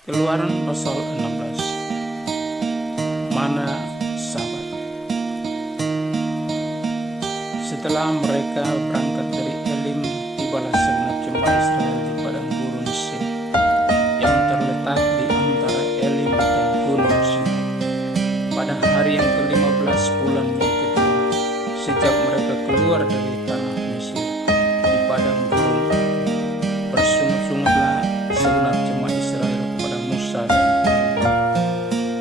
Keluaran pasal 16. Mana Sabat. Setelah mereka berangkat dari Elim, tibalah segenap jemaah Israel di padang gurun Sin yang terletak di antara Elim dan gunung Sinai pada hari yang ke-15 bulan yang kedua sejak mereka keluar dari tanah Mesir di padang gurun. Bersungut-sungutlah segenap jemaah Israel kepada Musa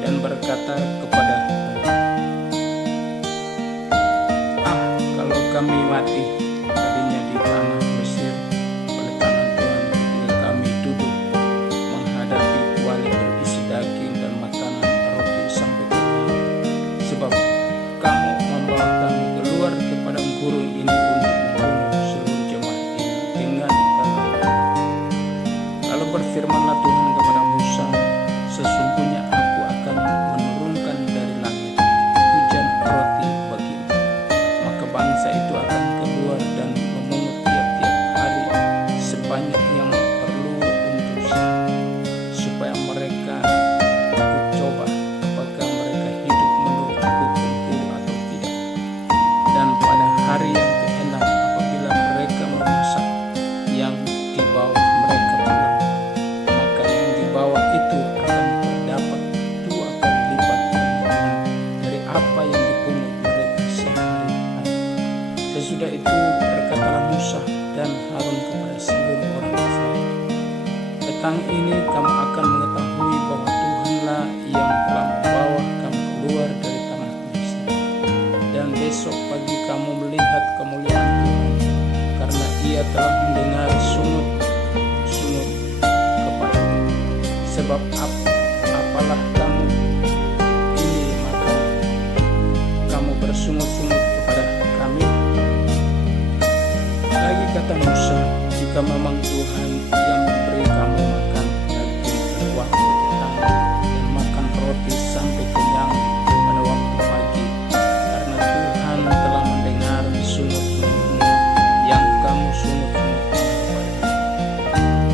dan berkata kepada kalau kami mati tadinya di tanah Mesir oleh tangan Tuhan ketika kami duduk menghadapi kuali berisi daging dan makanan roti sampai kenyang, sebab kamu membawa kami keluar ke padang gurun ini untuk membunuh seluruh jemaah ini dengan kata. Lalu berfirmanlah Tuhan kepada Musa, sesungguhnya aku akan menurunkan dari langit hujan roti bagimu, maka bangsa itu akan keluar dan memungut tiap-tiap hari sebanyak yang perlu untuk supaya mereka coba apakah mereka hidup menurut hukum itu atau tidak. Dan pada hari yang keenam apabila mereka memasak yang di bawah mereka pulang, maka yang di bawah itu akan terdapat 2 kali lipat dari apa yang dipungut mereka sehari-hari. Sesudah itu berkatalah Musa dan Harun kepada seluruh orang Israel, petang ini kamu akan mengetahui bahwa Tuhanlah yang telah membawa kamu keluar dari tanah Mesir, dan besok pagi kamu melihat kemuliaan Tuhan, karena Ia telah mendengar sungut-sungut kepadamu. Sebab apalah kamu ini, maka kamu bersungut-sungut kepada kami? Lagi kata Musa, jika memang Tuhan yang memberi kamu makan daging pada waktu petang dan makan roti sampai kenyang pada waktu pagi, karena Tuhan telah mendengar sungut-sungutmu yang kamu sungut-sungut kepada.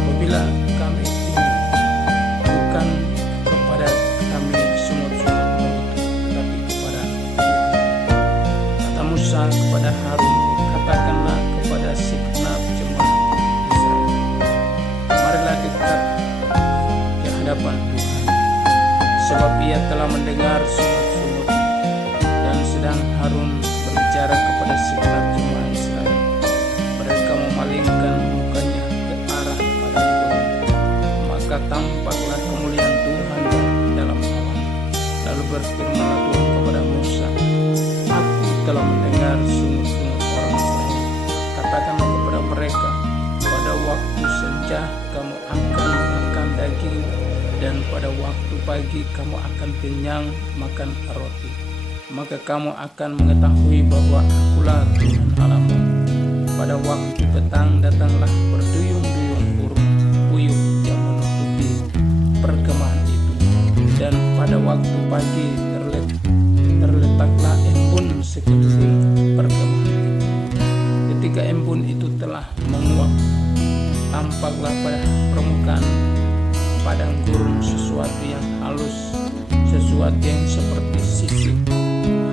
Apabila kami ini bukan kepada kami sungut-sungutmu itu, tetapi kepada Tuhan. Kata Musa kepada Harun, katakanlah kepada segenap jemaah Israel, marilah dekat di hadapan Tuhan, sebab Ia telah mendengar sungut-sungut. Dan sedang Harun berbicara kepada segenap jemaah Israel, mereka memalingkan mukanya ke arah padang gurun, maka tampaklah kemuliaan Tuhan dalam awan. Lalu berfirmanlah Tuhan kepada Musa, aku telah mendengar sungut-sungut orang Israel. Katakanlah kepada mereka, pada waktu senja kamu akan makan daging, dan pada waktu pagi kamu akan kenyang makan roti. Maka kamu akan mengetahui bahwa akulah Tuhan Allahmu. Pada waktu petang datanglah berduyun-duyun burung puyuh yang menutupi perkemahan itu, dan pada waktu pagi terletaklah embun sekeliling perkemahan itu. Ketika embun itu telah menguap, tampaklah pada permukaan padang gurun sesuatu yang halus, sesuatu yang seperti sisik,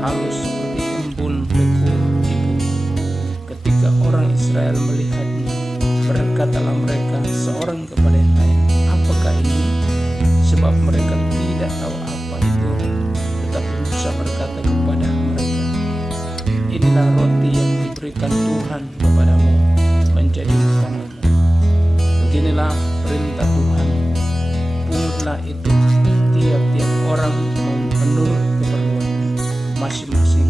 halus seperti embun beku di bumi. Ketika orang Israel melihatnya, berkatalah mereka seorang kepada yang lain, apakah ini? Sebab mereka tidak tahu apa itu. Tetapi Musa berkata kepada mereka, inilah roti yang diberikan Tuhan kepadamu menjadi makananmu. Beginilah perintah Tuhan, pungutlah itu tiap-tiap orang menurut keperluan masing-masing.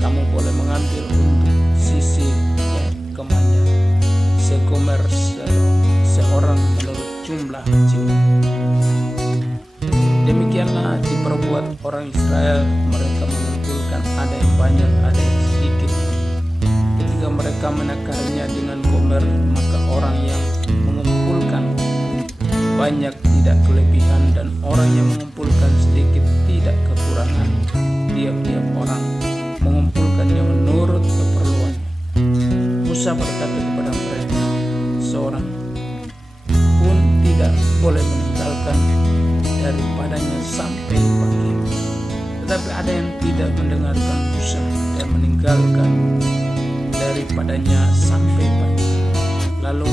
Kamu boleh mengambil untuk sisi kemahnya segomer seorang menurut jumlah jiwa. Demikianlah diperbuat orang Israel, mereka mengumpulkan ada yang banyak, ada yang sedikit. Ketika mereka menakarnya dengan gomer, maka orang yang mengumpulkan banyak tidak kelebihan, dan orang yang mengumpulkan sedikit tidak kekurangan. Tiap-tiap orang mengumpulkannya menurut keperluannya. Musa berkata kepada mereka, seorang pun tidak boleh meninggalkan mendengarkan daripadanya sampai pagi. Tetapi ada yang tidak mendengarkan Musa dan meninggalkan daripadanya sampai pagi, lalu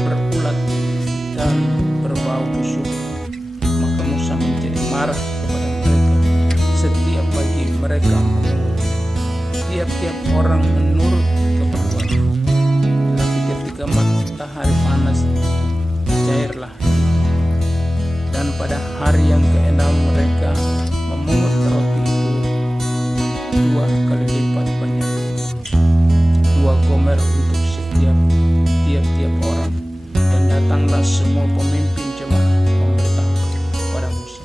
berulat dan berbau busuk. Maka Musa menjadi marah kepada mereka. Setiap pagi mereka memungut, tiap-tiap orang menurut keperluannya. Tetapi ketika matahari panas, cairlah. Dan pada hari yang ke-6 mereka memungut roti itu 2 kali lipat banyak, 2 gomer untuk tiap-tiap orang. Dan datanglah semua pemimpin jemaah memberitahu kepada Musa.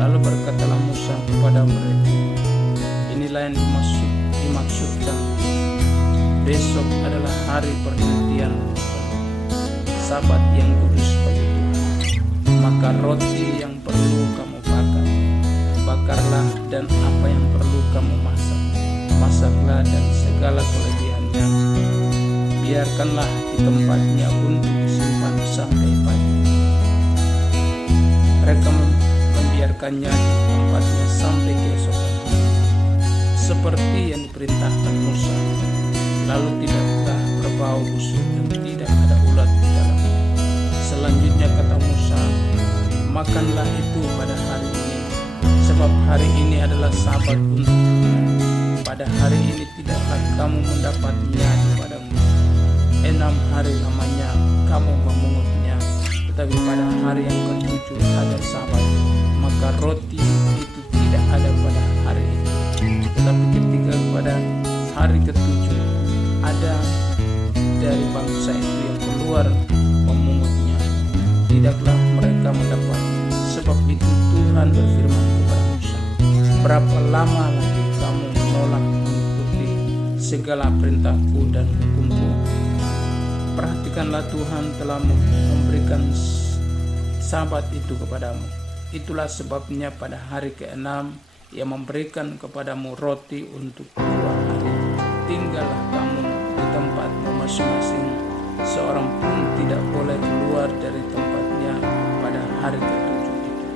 Lalu berkatalah Musa kepada mereka, inilah yang dimaksudkan. Besok adalah hari pergantian, Sabat yang kudus bagi Tuhan. Maka roti yang perlu kamu bakarlah, dan apa yang perlu kamu masaklah, dan segala kelebihannya biarkanlah di tempatnya untuk disimpan sampai pagi. Mereka membiarkannya di tempatnya sampai keesokan hari, seperti yang diperintahkan Musa. Lalu tidaklah berbau busuk dan tidak ada ulat di dalamnya. Selanjutnya kata Musa, makanlah itu pada hari ini, sebab hari ini adalah Sabat untuk Tuhan. Pada hari ini tidaklah kamu mendapatnya di padang. 6 hari lamanya kamu memungutnya, tetapi pada hari yang ke-7 ada Sabat. Maka roti itu tidak ada pada hari itu. Tetapi ketika pada hari ke-7 ada dari bangsa itu yang keluar memungutnya, tidaklah mereka mendapat. Sebab itu Tuhan berfirman kepada Musa, berapa lama lagi kamu menolak mengikuti segala perintahku dan hukumku? Perhatikanlah, Tuhan telah memberikan Sabat itu kepadamu. Itulah sebabnya pada hari ke-6 Ia memberikan kepadamu roti untuk 2 hari. Tinggallah kamu di tempatmu masing-masing. Seorang pun tidak boleh keluar dari tempatnya pada hari ke-7 itu.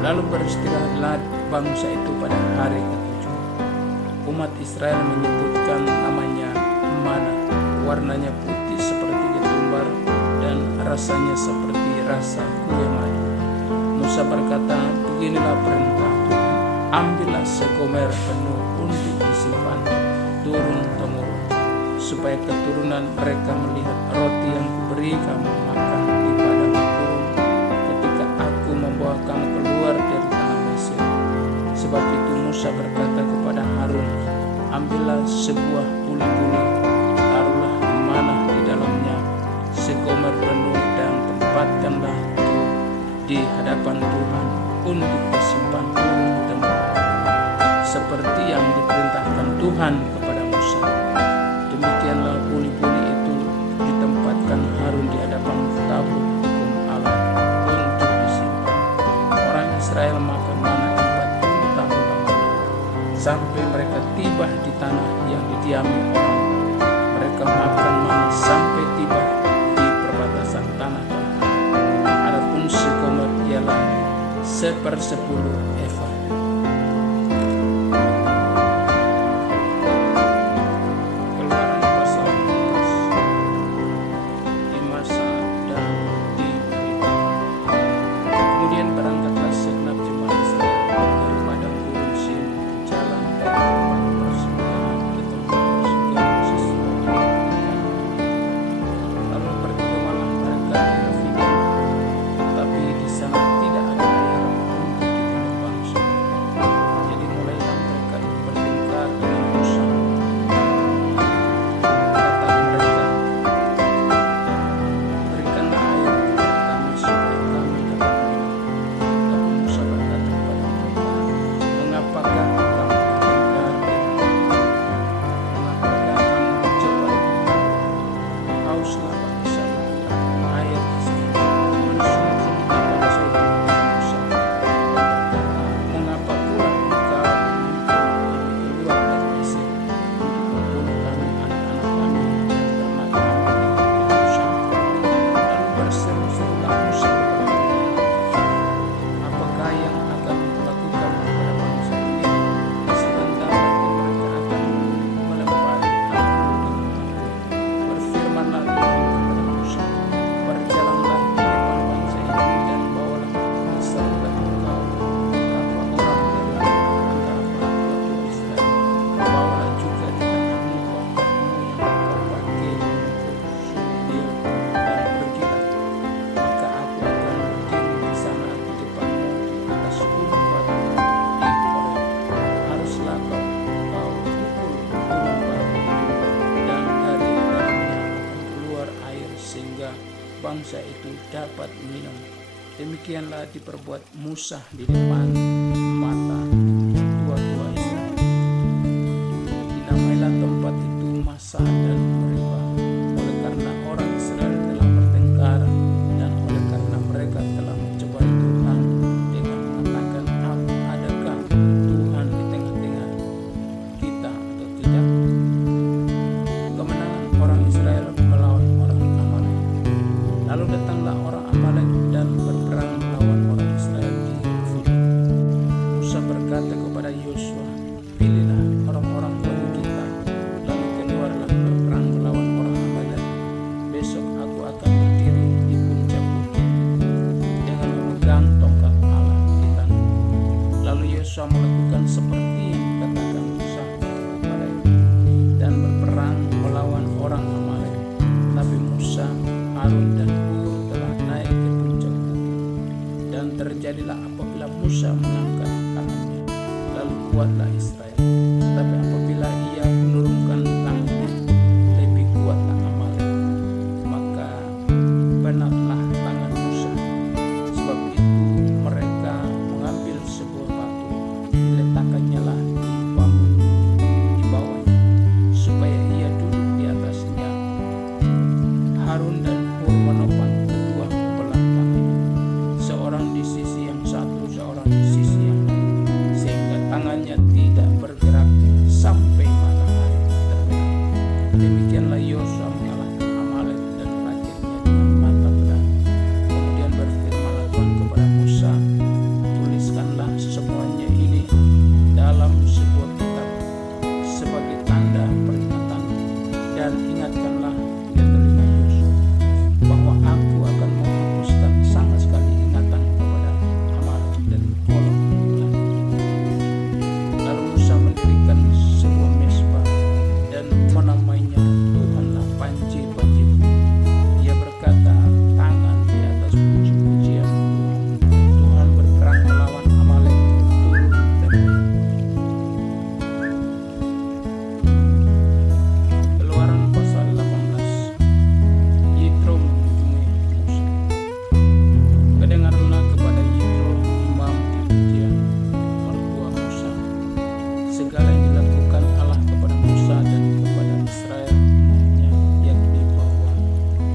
Lalu beristirahatlah bangsa itu pada hari ke-7. Umat Israel menyebutkan namanya mana. Warnanya putih seperti ketumbar dan rasanya seperti rasa kue madu. Musa berkata, beginilah perintah Tuhan, ambillah segomer penuh untuk disimpan turun-temurun, supaya keturunan mereka melihat roti yang kuberi kamu makan di padang gurun ketika aku membawa kamu keluar dari tanah Mesir. Sebab itu Musa berkata kepada Harun, ambillah sebuah buli-buli, taruhlah mana di dalamnya segomer penuh, dan tempatkanlah di hadapan Tuhan untuk disimpan turun-temurun, seperti yang diperintahkan Tuhan kepada Musa. Demikianlah buli-buli itu ditempatkan Harun di hadapan tabut hukum Allah untuk disimpan. Orang Israel makan mana 40 tahun lamanya, sampai mereka tiba di tanah yang didiami orang. Mereka makan mana sampai tiba di perbatasan tanah Kanaan. Adapun segomer ialah 1/10 eva. bangsa itu dapat minum. Demikianlah diperbuat Musa di depan mata tua-tua Israel. Dinamailah tempat itu Masa dan Meribah, oleh karena orang Israel telah bertengkar dan oleh karena mereka telah mencobai Tuhan dengan mengatakan, adakah Tuhan di tengah-tengah kita atau tidak? Kemenangan orang Israel melawan orang Amalek. Lalu datanglah orang Amalek dan berperang melawan orang Israel di Refidim. Musa berkata kepada Yosua, pilihlah orang-orang bagi kita, lalu keluarlah berperang melawan orang Amalek. Besok aku akan berdiri di puncak bukit dengan memegang tongkat Allah di tangan. Lalu Yosua melakukan seperti yang dikatakan Musa kepadanya dan berperang melawan orang Amalek. Tapi Musa, Harun dan Hur telah naik ke puncak bukit. Dan terjadilah apabila Musa mengangkat tangannya, lalu kuatlah Israel. Tapi apabila ia menurunkan tangannya, lebih kuatlah Amalek. Maka benarlah tangan Musa. Sebab itu mereka mengambil sebuah batu, diletakkannya lah di bambu di bawahnya, supaya ia duduk di atasnya. Harun dan Hur menopang kedua belah tangannya, seorang di sisi yang satu, seorang di sisi yang lain, sehingga tangannya tidak bergerak sampai matahari terbenam. Demikianlah Yosua mengalahkan Amalek dan rakyatnya dengan mata pedang. Kemudian berfirmanlah Tuhan kepada Musa, tuliskanlah semuanya ini dalam sebuah kitab sebagai tanda peringatan, dan ingatkanlah ke telinga Yosua bahwa aku akan menghapuskan sama sekali ingatan kepada Amalek dari kolong langit. Lalu Musa mendirikan sebuah mezbah dan menamainya Tuhanlah panji-panjiku. Ia berkata, tangan di atas puji-pujian Tuhan. Tuhan berperang melawan Amalek, turun dan naik. Keluaran pasal 18. Yitro mengunjungi Musa. Kedengaranlah kepada Yitro, imam di Midian, mertua Musa, segala yang dilakukan Allah kepada Musa dan kepada Israel umatnya, yakni bahwa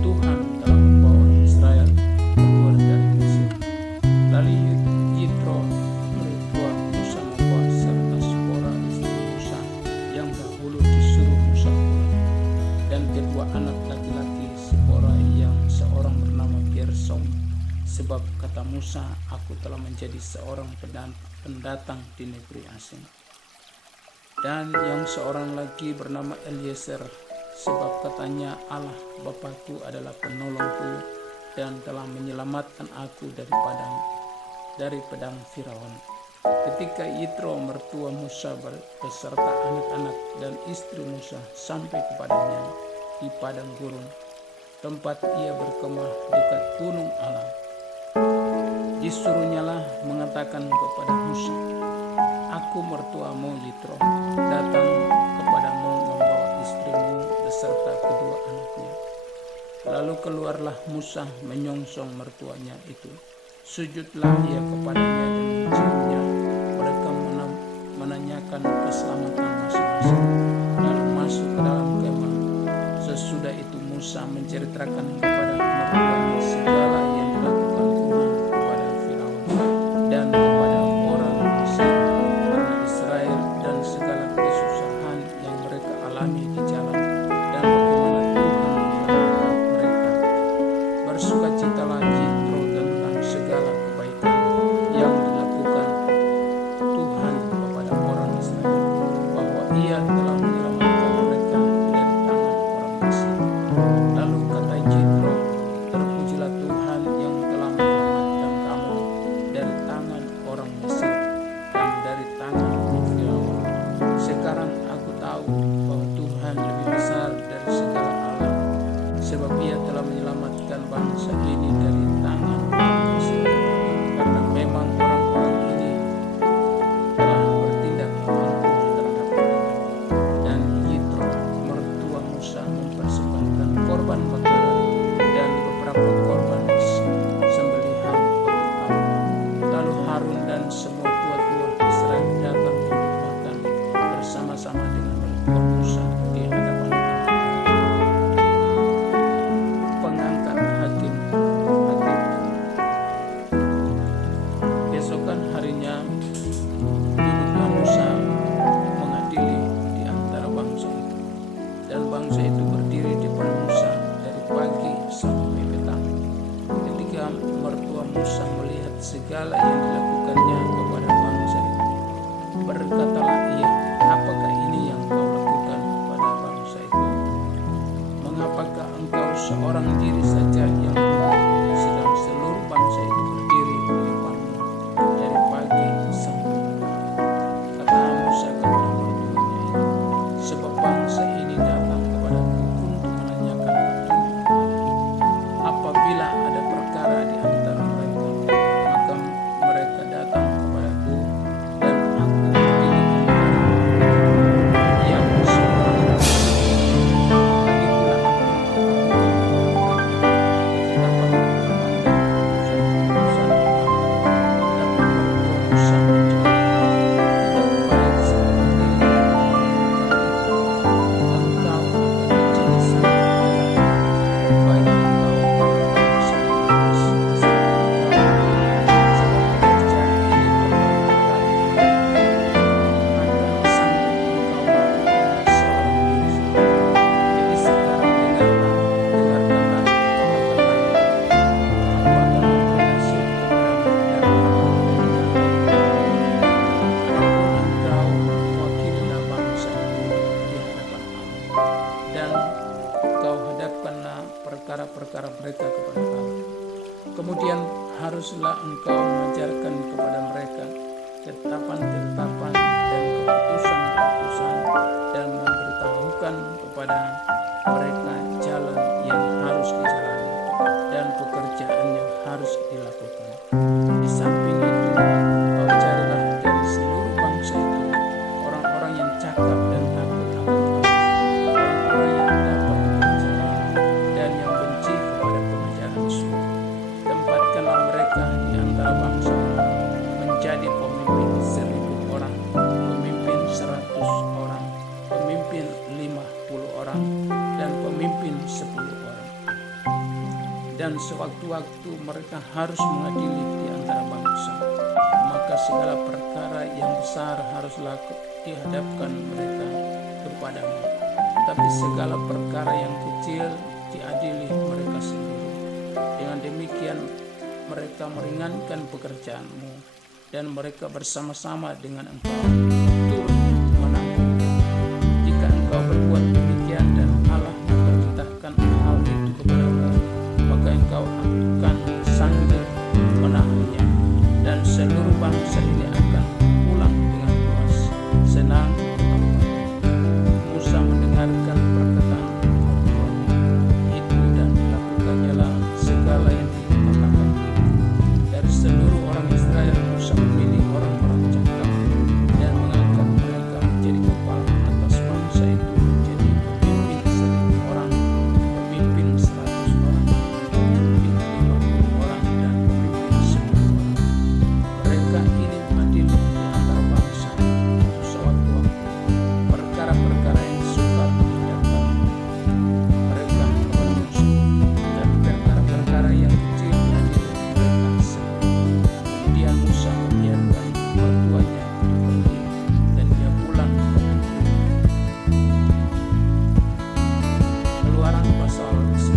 Tuhan telah membawa orang Israel keluar dari Mesir. Lalu Yitro, mertua Musa, membawa serta Zipora istri Musa yang dahulu disuruh Musa pulang, dan kedua anak laki-laki Zipora yang seorang bernama Gersom. Sebab kata Musa, aku telah menjadi seorang pendatang di negeri asing. Dan yang seorang lagi bernama Eliezer, sebab katanya, Allah Bapakku adalah penolongku dan telah menyelamatkan aku dari pedang Firaun. Ketika Yitro mertua Musa beserta anak-anak dan istri Musa sampai kepadanya di padang gurun, tempat ia berkemah dekat gunung Allah, disuruhnyalah mengatakan kepada Musa, aku mertuamu Yitro datang kepadamu membawa istrimu beserta kedua anaknya. Lalu keluarlah Musa menyongsong mertuanya itu. Sujudlah ia kepadanya dan menciumnya. Mereka menanyakan keselamatan masing-masing, lalu masuk ke dalam kemah. Sesudah itu Musa menceritakan kepada mertuanya segala yang dilakukan Tuhan kepada Firaun dan kepada orang Mesir karena Israel, dan segala kesusahan yang mereka alami di jalan, dan bagaimana Tuhan menyelamatkan mereka. Bersukacitalah Yitro tentang segala kebaikan yang dilakukan Tuhan kepada orang Israel, bahwa ia telah menyelamatkan mereka dari tangan orang Mesir. Lalu kata Yitro, terpujilah Tuhan yang telah menyelamatkan kamu dari tangan orang Mesir dan dari tangan Firaun. Sekarang aku tahu bahwa Tuhan lebih besar dari segala Allah, sebab ia telah menyelamatkan bangsa ini dari tangan orang Mesir, karena memang orang-orang ini telah bertindak angkuh terhadap mereka. Dan Yitro mertua Musa mempersembahkan korban bakaran dan beberapa segala yang dilakukannya kepada bangsa itu. Berkatalah ia, apakah ini yang kau lakukan kepada bangsa itu? Mengapakah engkau seorang diri saja yang buruk, sedang seluruh bangsa itu berdiri di depanmu dari pagi sampai petang? Kata Musa kepada mertuanya itu, sebab bangsa ini datang kepadaku untuk menanyakan petunjuk Allah. Apabila ada perkara di antara mereka, maka mereka datang kepadaku, dan aku berdiri antara yang seorang diri. Lagi pula aku memperlakukan mereka ketetapan keputusan-keputusan imam. Tetapi mertua Musa menjawab, tidak baik seperti ini engkau akan menjadi sangat lelaki. Baik engkau melakukan usaha keras seperti engkau, sebab pekerjaan ini terlalu berat bagiku. Akan sanggup engkau melakukannya seorang diri sendiri. Jadi sekarang dengarkanlah perkataanku. Aku akan memberi hasil kepadamu dari apa yang kau perbuat. Adapun engkau, wakililah bangsa itu di hadapan Allah, dan kau hadapkanlah perkara-perkara mereka kepada Allah. Kemudian haruslah engkau mengajarkan kepada mereka ketetapan-ketetapan dan keputusan-keputusan, dan memberitahukan kepada mereka jalan yang harus dijalani dan pekerjaan yang harus dilakukan. Di samping itu, kau carilah dari seluruh bangsa itu orang-orang yang cakap dan takut akan Tuhan, orang-orang yang dapat dipercaya dan yang benci kepada pengajaran sunnah. Tempatkanlah mereka di antara bangsa itu menjadi pemimpin 1.000 orang, pemimpin 100 orang, pemimpin 50 orang, dan pemimpin 10 orang. Dan sewaktu-waktu mereka harus mengadili di antara bangsa, maka segala perkara yang besar haruslah dihadapkan mereka kepadamu, tetapi segala perkara yang kecil diadili mereka sendiri. Dengan demikian mereka meringankan pekerjaanmu, dan mereka bersama-sama dengan engkau turut menanggungnya. Jika engkau berbuat demikian dan Allah memerintahkan hal itu kepadamu, maka engkau akan sanggup menahannya, dan seluruh bangsa ini akan pulang dengan puas, senang, aman. Musa mendengarkan perkataan mertuanya itu, dan dilakukannya segala yang dikatakan. Dari seluruh orang Israel, Musa memilih orang-orang cakap dan mengangkat mereka menjadi kepala atas bangsa itu, menjadi pemimpin 1.000 orang, pemimpin 100 orang, pemimpin 50 orang, dan pemimpin 10 orang. Mereka ini mengadili di antara bangsa itu sewaktu-waktu perkara-perkara yang sukar dihadapkan mereka kepada Musa, dan perkara-perkara yang kecil diadili mereka sendiri. Kemudian Musa membiarkan mertuanya itu pergi, dan dia pulang ke negerinya. Keluaran pasal 19.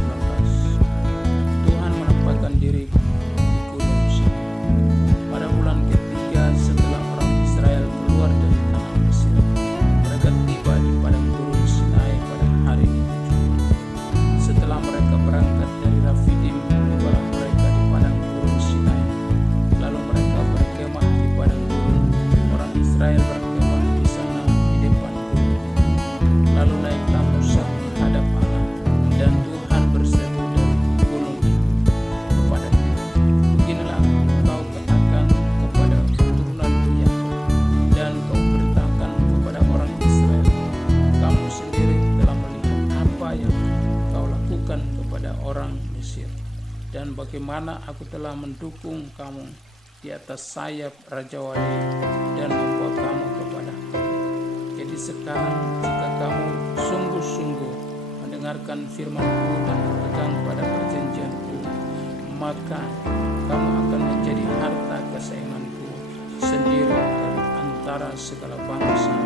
Tuhan menampakkan diri di Gunung Sinai. Pada bulan ketiga setelah orang Israel keluar dari tanah Mesir, mereka tiba di padang gurun Sinai pada hari ke-7. Setelah mereka berangkat dari Rafidim, tibalah mereka di padang gurun Sinai. Lalu mereka berkemah di padang gurun. Orang Israel berkemah di sana di depan gunung itu. Lalu naiklah Musa menghadap Allah, dan Tuhan berseru dari gunung itu kepadanya, beginilah kau katakan kepada keturunan Yakub, dan kau beritakan kepada orang Israel, kamu sendiri telah melihat apa yang kau lakukan kepada orang Mesir, dan bagaimana aku telah mendukung kamu di atas sayap Raja Wali dan membawa kamu kepadaku. Jadi sekarang jika kamu sungguh-sungguh mendengarkan firman-Ku dan berpegang pada perjanjian-Ku, maka kamu akan menjadi harta kesayangan-Ku sendiri dari antara segala bangsa,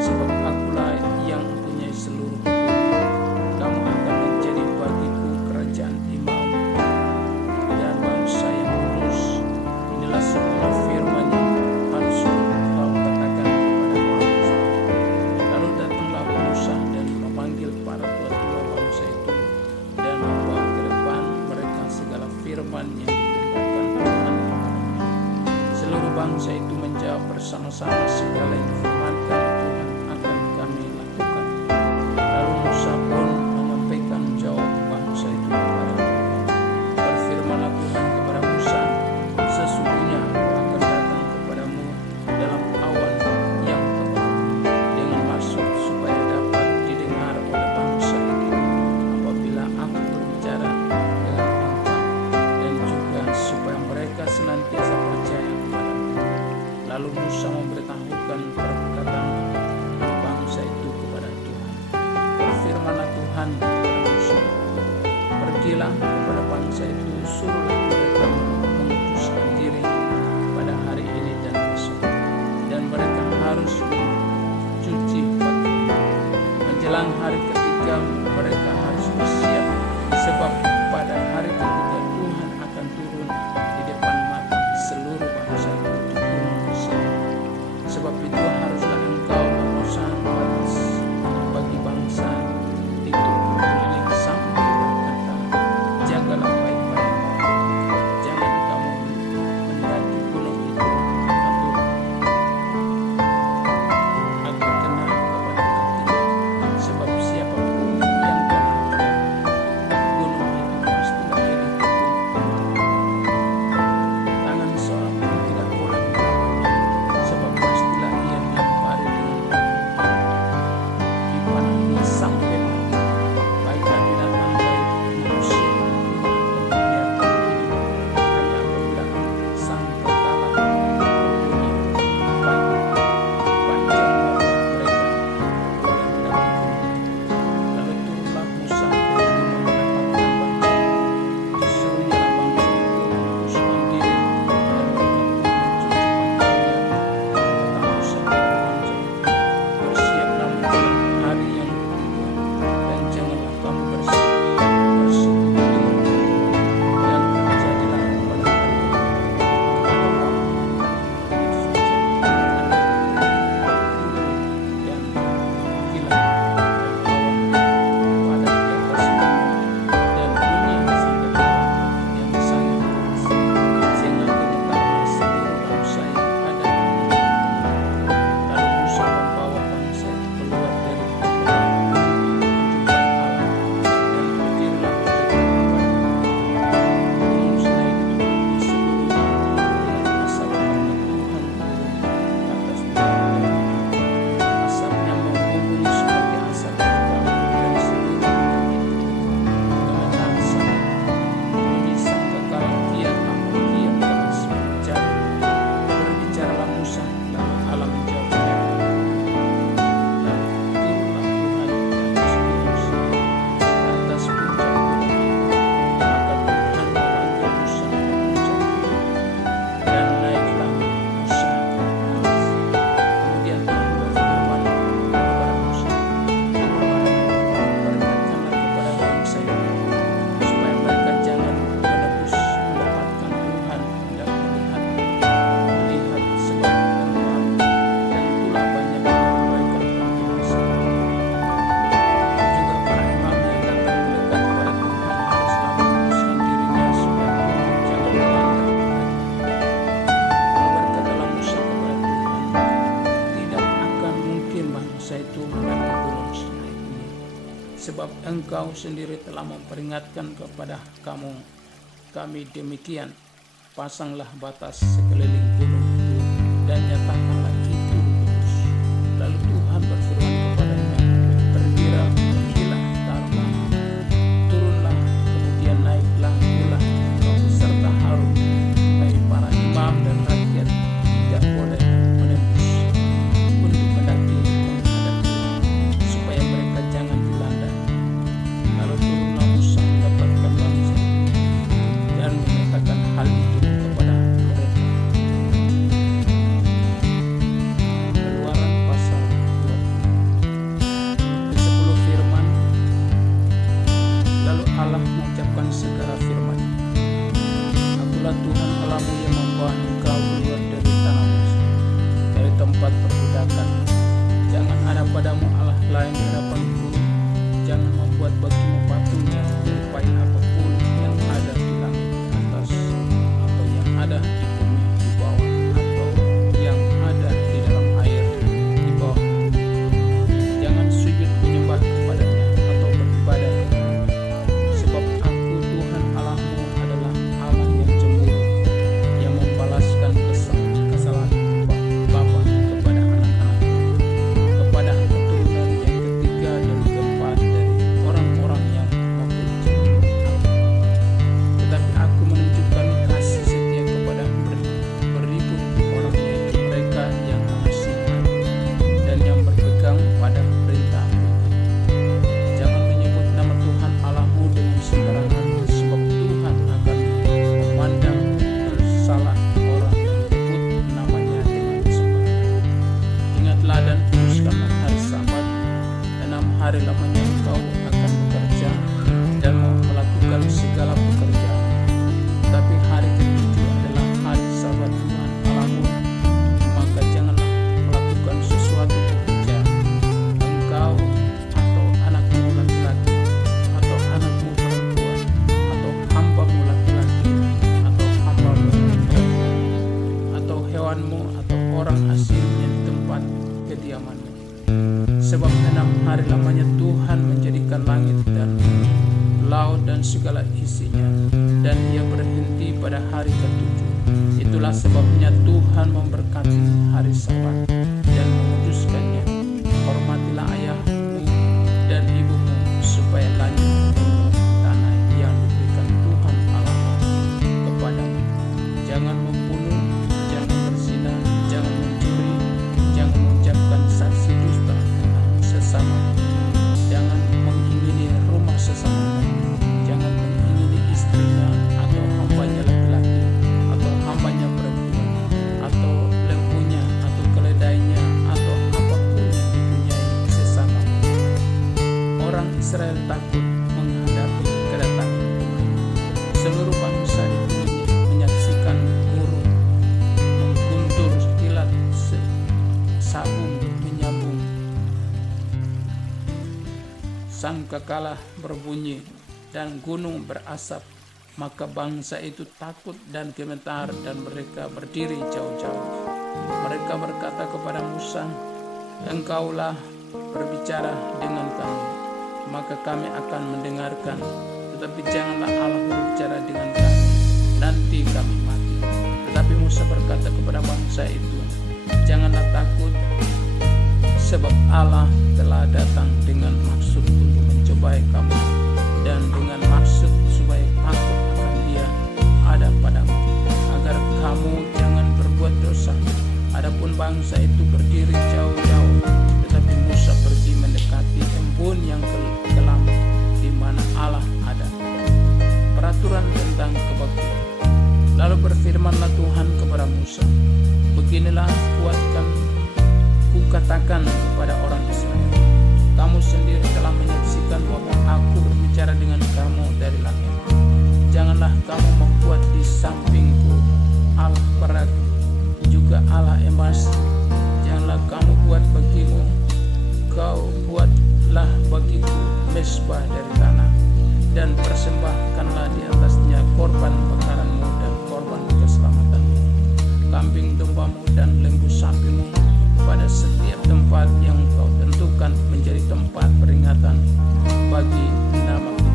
sebab Akulah yang mempunyai seluruh bumi. Kamu akan menjadi bagiku kerajaan imam dan bangsa yang kudus. Inilah sebab firman yang diberitakan Tuhan kepadanya. Seluruh bangsa itu menjawab bersama-sama, segala yang difirmankan Tuhan akan kami lakukan. Lalu Musa pun menyampaikan jawab bangsa itu kepada Tuhan. Berfirmanlah Tuhan kepada Musa, sesungguhnya aku akan datang kepadamu dalam awan yang tebal, dengan maksud supaya dapat didengar oleh bangsa itu apabila aku berbicara dengan engkau, dan juga supaya mereka senantiasa percaya kepadamu. Lalu Musa memberitahukan perkataan bangsa itu kepada Tuhan. Berfirmanlah Tuhan kepada Musa, pergilah kepada bangsa itu, suruhlah mereka menguduskan diri pada hari ini dan besok, dan mereka harus mencuci pakaian. Menjelang hari ketiga mereka harus bersiap, sebab pada hari ketiga Tuhan akan turun di depan mata seluruh bangsa itu di gunung Sinai. Sebab itu haruslah engkau memasang batas bagi bangsa itu keliling sampai berkata, jagalah baik-baik, jangan kamu mendaki gunung itu atau kena kepada kakinya. Sebab siapapun yang kena pada gunung itu pastilah ia dihukum. Tangan seorang pun tidak boleh melawannya, sebab pastilah ia dilempari dengan batu, dipanah sampai mati. Baiklah binatang baik manusia, membiarkan hidup hanya apabila sang pekalah berbunyi pagi, panjang barulah mereka boleh mendaki gunung itu. Lalu turunlah Musa dan juga memerintahkan bangsa itu. Disuruhnyalah bangsa itu menguduskan diri, dan mereka pun mencuci pakaiannya. Kata Musa kepada bangsa itu, bersiaplah menjelang hari yang ketiga, dan janganlah kamu bersekutu dengan mereka. Dan terjadilah pada hari ketiga, pada waktu terbit fajar, ada gunung dan kilat dan awan padat di atas gunung, dan bunyi sangkakala yang sangat keras, sehingga gemetarlah seluruh bangsa yang ada di negeri. Lalu Musa membawa bangsa itu keluar dari perkebunan Allah, dan berdirilah mereka kepada gunung Sinai ditutupi seluruhnya dengan asap karena Tuhan turun ke atas gunung. Asapnya membumbung seperti asap terbang dari seluruh gunung itu. Gemetar sangat, bunyi sangkakala kian lama kian keras berbicara. Berbicaralah Musa, lalu Allah menjawabnya. Lalu turunlah Tuhan ke atas gunung Sinai, ke atas puncak gunung itu. Maka Tuhan memanggil Musa ke puncak gunung, dan naiklah Musa ke atas. Kemudian Tuhan berfirman kepada Musa, peringatkanlah kepada bangsa itu, supaya mereka jangan menebus mendapatkan Tuhan hendak melihat sebab keluar, dan itulah banyak yang mereka telah binasakan. Juga para imam yang datang mendekat kepada Tuhan haruslah menguduskan dirinya, supaya Tuhan jangan melanda mereka. Lalu berkatalah Musa kepada Tuhan, tidak akan mungkin bangsa itu mendaki gunung Sinai ini, sebab engkau sendiri telah memperingatkan kepada kami demikian. Pasanglah batas sekeliling gunung itu, dan nyatakanlah itu lurus. Lalu Tuhan berfirman kepadanya, pergilah, taruhlah, turunlah, kemudian naiklah pula engkau beserta Harun, baik para imam dan rakyat tidak boleh menembus untuk mendaki menghadap gunung, supaya mereka jangan dilanda. Lalu turunlah Musa mendapatkan bangsa itu, dan menyatakan hal itu kepada mereka. Keluaran pasal 20. Ke-10 firman. Lalu Allah mengucapkan segala firman, akulah Tuhan Allahmu yang membawa engkau keluar dari tanah Mesir, dari tempat perbudakan. Jangan ada padamu Allah lain di hadapanku. Jangan membuat bagimu patung yang menyerupai apapun yang ada di langit, di atas dalam segala pekerjaan. Tapi hari ketujuh adalah hari Sabat Tuhan Allahmu, maka janganlah melakukan sesuatu pekerjaan, engkau atau anakmu laki-laki, atau anakmu perempuan, atau hambamu laki-laki, atau hambamu perempuan, atau hewanmu, atau orang asing yang di tempat kediamanmu. Sebab 6 hari lamanya Tuhan menjadikan langit dan laut dan segala isinya, dan ia berhenti pada hari ketujuh. Itulah sebabnya Tuhan memberkati hari Sabat dan menguduskannya. Hormatilah ayahmu dan ibumu, supaya lanjut tinggal di tanah yang diberikan Tuhan Allahmu kepadamu. Jangan membunuh, jangan berzina, jangan mencuri, jangan mengucapkan saksi dusta tentang sesama, jangan mengingini rumah sesama, jangan mengingini istrinya atau hambanya laki-laki atau hambanya perempuan, atau lembunya atau keledainya, atau apapun yang dipunyai sesama. Orang Israel takut menghadapi kedatangan Tuhan. Seluruh bangsa di bumi menyaksikan murung, mengguntur kilat sabung menyambung, sangkakala berbunyi, dan gunung berasap. Maka bangsa itu takut dan gemetar, dan mereka berdiri jauh-jauh. Mereka berkata kepada Musa, "Engkaulah berbicara dengan kami, maka kami akan mendengarkan. Tetapi janganlah Allah berbicara dengan kami, nanti kami mati." Tetapi Musa berkata kepada bangsa itu, "Janganlah takut, sebab Allah telah datang dengan maksud untuk mencobai kamu, dan dengan maksud supaya takut akan Dia ada padamu, agar kamu jangan berbuat dosa." Adapun bangsa itu berdiri jauh-jauh, tetapi Musa pergi mendekati embun yang kelam di mana Allah ada. Peraturan tentang kebaktian. Lalu berfirmanlah Tuhan kepada Musa, "Beginilah kukatakan kepada orang Israel, kamu sendiri telah menyaksikan bahwa aku berbicara dengan kamu dari langit. Janganlah kamu membuat di sampingku Allah perak, juga Allah emas. Janganlah kamu buat bagimu, kau buatlah bagiku mezbah dari tanah, dan persembahkanlah di atasnya korban bakaranmu dan korban keselamatanmu, kambing dombamu dan lembu sapimu, pada setiap tempat yang kau tentukan menjadi tempat peringatan bagi namaku.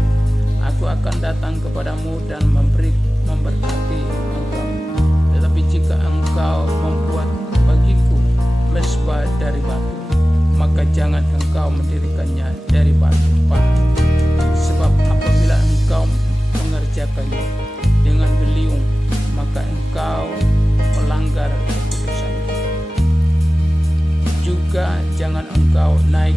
Aku akan datang kepadamu dan memberkati engkau. Tetapi jika engkau membuat bagiku mezbah dari batu, maka jangan engkau mendirikannya dari batu pahat. Sebab apabila engkau mengerjakannya dengan beliung, maka engkau melanggar keputusanku. Juga jangan engkau naik